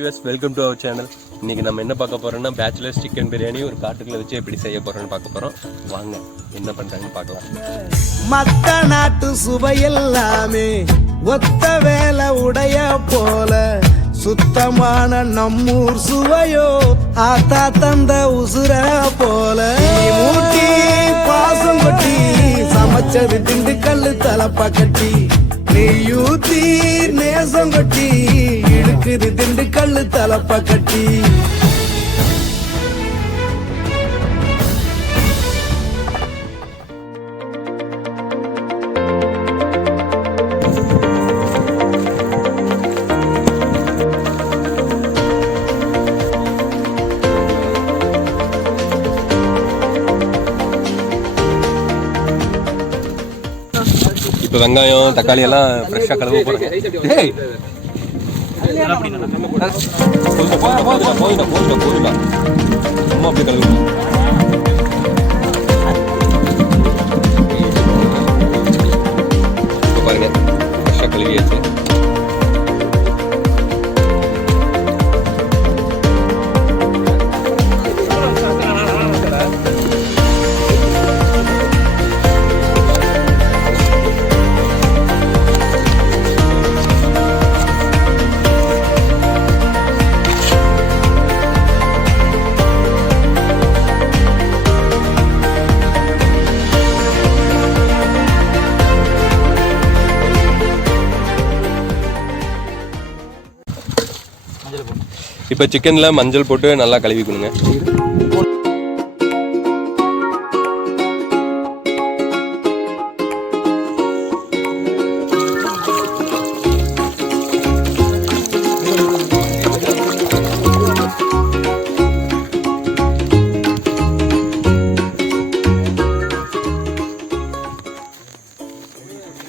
Viewers, welcome to our channel. இன்றைக்கி நம்ம என்ன பார்க்க போகிறோம்னா பேச்சுலர்ஸ் சிக்கன் பிரியாணி ஒரு காட்டுக்குள்ள வச்சு எப்படி செய்ய போகிறோன்னு பார்க்க போகிறோம். வாங்க என்ன பண்ணுறாங்கன்னு பார்க்கலாம். மத்த நாட்டு சுவையெல்லாமே ஒத்த வேலை உடைய போல சுத்தமான நம்மூர் சுவையோ ஆத்தா தந்த உசுர போல மூட்டி பாசம் கொட்டி சமைச்சது திண்டுக்கல்லு தலப்பா கட்டி நெய்யூத்தி நேசம் கொட்டி இழுக்குது திண்டுக்கல்லு தலப்பா கட்டி. இப்போ வெங்காயம் தக்காளி எல்லாம் ஃப்ரெஷ்ஷாக கழுவ போகிறாங்க. போதுடா சும்மா அப்படி கழுவு. இப்போ பாருங்க ஃப்ரெஷ்ஷாக கழுவியாச்சு. இப்போ சிக்கனில் மஞ்சள் போட்டு நல்லா கழுவிக்கணுங்க.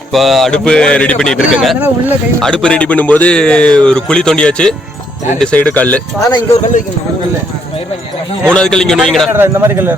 இப்போ அடுப்பு ரெடி பண்ணிட்டு இருக்கேங்க. அடுப்பு ரெடி பண்ணும்போது ஒரு குழி தோண்டியாச்சு. ரெண்டு சைடு கல்லு, மூணாவது கல் இங்க வைங்கடா. இந்த மாதிரி கல்லு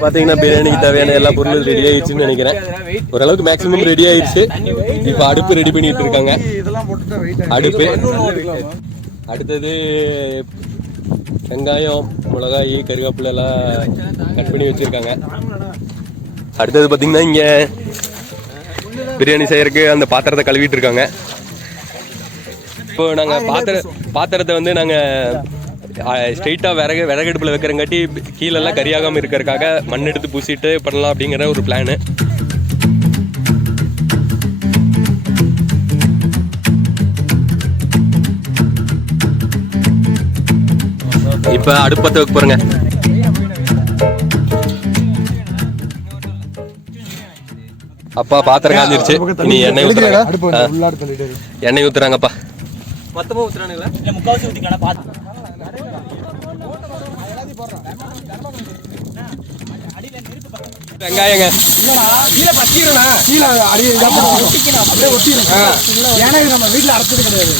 பார்த்தீங்கன்னா பிரியாணிக்கு தேவையான எல்லா பொருளும் ரெடி ஆயிடுச்சுன்னு நினைக்கிறேன். ஓரளவுக்கு மேக்ஸிமம் ரெடி ஆயிடுச்சு. இப்போ அடுப்பு ரெடி பண்ணிட்டு இருக்காங்க. அடுப்பு அடுத்தது வெங்காயம் மிளகாய் கருவேப்பிலை எல்லாம் கட் பண்ணி வச்சிருக்காங்க. அடுத்தது பார்த்தீங்கன்னா இங்கே பிரியாணி செய்யறதுக்கு அந்த பாத்திரத்தை கழுவிட்டு இருக்காங்க. இப்போ நாங்கள் பாத்திரத்தை வந்து நாங்கள் ஸ்ட்ரெயிட்டாக விறகடுப்பில் வைக்கிறங்காட்டி கீழெல்லாம் கரியாகாமல் இருக்கிறதுக்காக மண் எடுத்து பூசிட்டு பண்ணலாம் அப்படிங்கிற ஒரு பிளானு. இப்போ அடுப்பத்தை வைக்க போகிறேங்க. அப்பா பாத்திரம் காஞ்சிருச்சு. இனி எண்ணெய் ஊற்றுறாங்க. எண்ணெய் ஊற்றுறாங்கப்பா. மொத்தமாக ஊற்றுறானுங்களா இல்லை முக்கால்வாசி ஊற்றிக்கலாம். பார்த்து வெங்காயங்க நம்ம வீட்டுல அரைச்சது கிடையாது.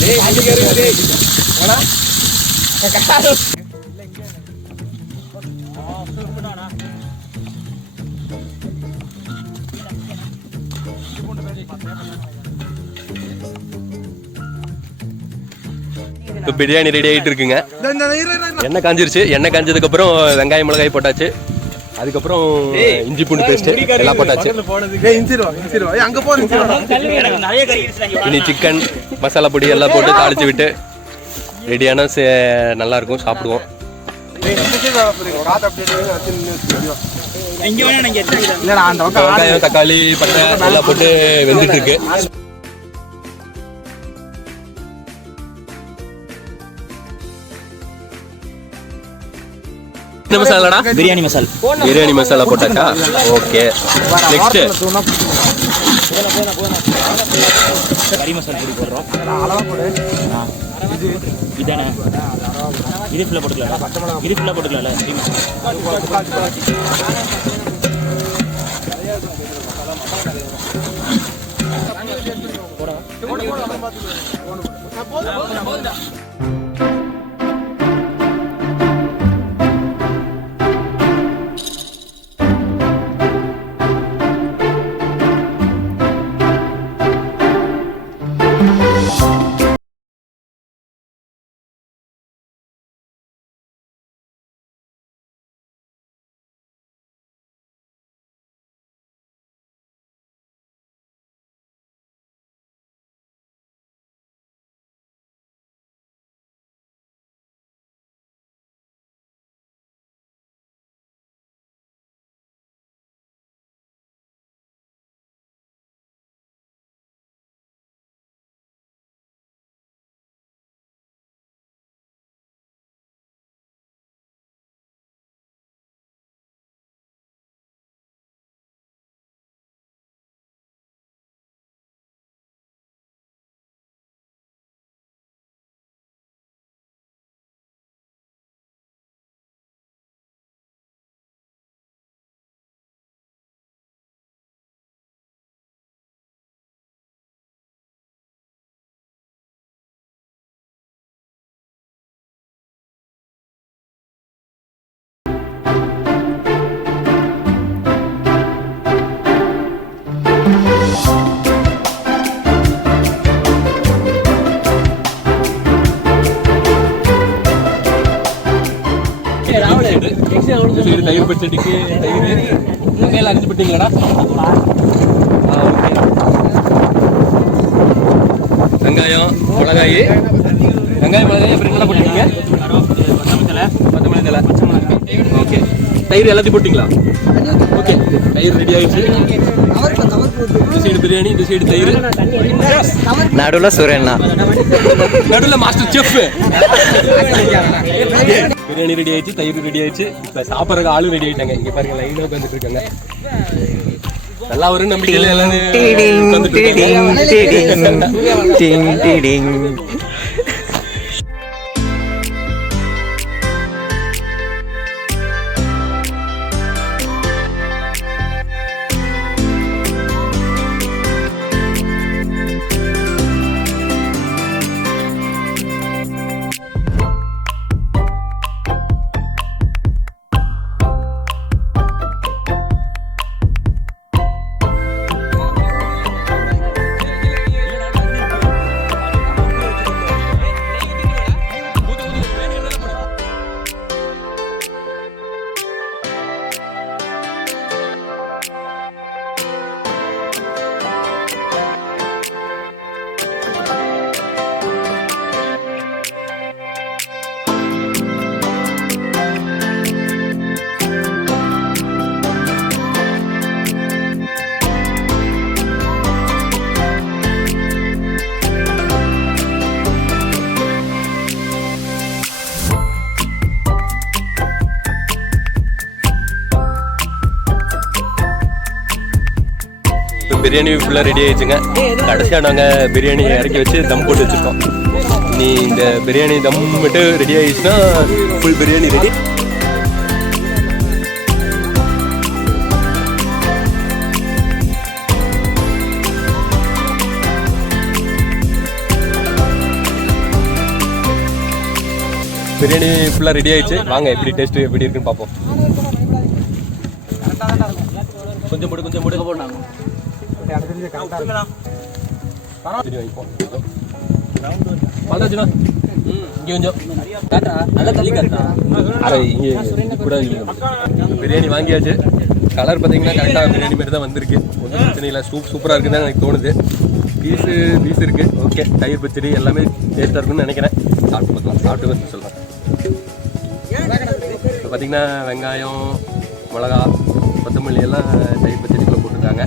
இப்போ பிரியாணி ரெடி ஆகிட்டு இருக்குங்க. எண்ணெய் காஞ்சிருச்சு. எண்ணெய் காஞ்சதுக்கு அப்புறம் வெங்காயம் மிளகாய் போட்டாச்சு. அதுக்கப்புறம் இஞ்சி பூண்டு பேஸ்ட் எல்லாம் போட்டாச்சு. இனி சிக்கன் மசாலா பொடி எல்லாம் போட்டு தாளிச்சு விட்டு ரெடியான நல்லா இருக்கும், சாப்பிடுவோம். வெங்காயம் தக்காளி பட்டை எல்லாம் போட்டு வெந்துட்டு இருக்கு. என்ன மசாலாடா? பிரியாணி மசால். பிரியாணி மசாலா போட்டாச்சா? ஓகே. நெக்ஸ்ட் கறி மசால் பொடி போடுறோம். இதானே இது ஃபுல்லாக போட்டுக்கலாம். இது ஃபுல்லாக போட்டுக்கலாம்ல. தயிர் பச்சடிக்கு தயிர் கையில் அரைச்சி போட்டீங்களாடா? வெங்காயம் மிளகாய் அப்புறம் என்ன போட்டீங்க? கொத்தமல்லி தலை. ஓகே. தயிர் எல்லாத்தையும் போட்டிங்களா? ஓகே. தயிர் ரெடி ஆயிடுச்சு. இந்த சைடு பிரியாணி, இந்த சைடு தயிர், நடுவில் சுரேண்ணா, நடுவில் மாஸ்டர் செஃப். பிரியாணி ரெடி ஆயிடுச்சு, தயிர் ரெடி ஆயிடுச்சு. இப்போ சாப்பிட்றதுக்கு ஆளும் ரெடி ஆயிட்டாங்க. இங்கே பாருங்க, லைனாக உட்காந்துட்டு இருக்காங்க. நல்லா ஒரு நம்பிக்கையில் எல்லாரும் உட்காந்துட்டு இருக்காங்க. பிரியாணி ஃபுல்லாக ரெடி ஆயிடுச்சுங்க. கடைசியாக நாங்கள் பிரியாணி இறக்கி வச்சு தம் போட்டு வச்சுருக்கோம். நீ இந்த பிரியாணி தம் மட்டும் ரெடி ஆயிடுச்சுன்னா ஃபுல் பிரியாணி ரெடி. பிரியாணி ஃபுல்லாக ரெடி ஆயிடுச்சு. வாங்க எப்படி டேஸ்ட்டு எப்படி இருக்குன்னு பார்ப்போம். கொஞ்சம் போடு, கொஞ்சம் போடு. போட்டாங்க பிரியாணி வாங்கியாச்சு. கலர் பார்த்தீங்கன்னா கரெக்டாக பிரியாணி மாதிரி தான் வந்திருக்கு. ஒன்றும் பிரச்சனை இல்லை. சூப்பராக இருக்குன்னு எனக்கு தோணுது. பீஸ் இருக்குது. ஓகே. தயிர் பச்சடி எல்லாமே டேஸ்ட்டாக இருக்குன்னு நினைக்கிறேன். சாப்பிட்டு பார்க்கலாம். சாப்பிட்டு பார்த்து சொல்கிறேன். இப்போ பார்த்தீங்கன்னா வெங்காயம், மிளகா, கொத்தமல்லி எல்லாம் தயிர் பச்சடிக்குள்ளே போட்டுருக்காங்க.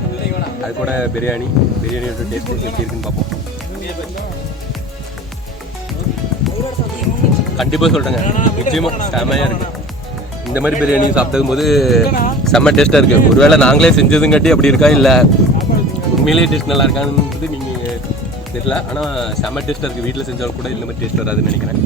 அது கூட பிரியாணியோட டேஸ்ட்டு எப்படி இருக்குன்னு பார்ப்போம். கண்டிப்பாக சொல்கிறேங்க, நிச்சயமாக செமையாக இருக்குது. இந்த மாதிரி பிரியாணி சாப்பிடும் போது செம்ம டேஸ்ட்டாக இருக்குது. ஒருவேளை நாங்களே செஞ்சதுங்காட்டி அப்படி இருக்கா இல்லை உண்மையிலேயே டேஸ்ட் நல்லா இருக்கான்னு நீங்கள் தெரியல. ஆனால் செம்ம டேஸ்ட்டாக இருக்குது. வீட்டில் செஞ்சாலும் கூட இந்த மாதிரி டேஸ்ட் வராதுன்னு நினைக்கிறேன்.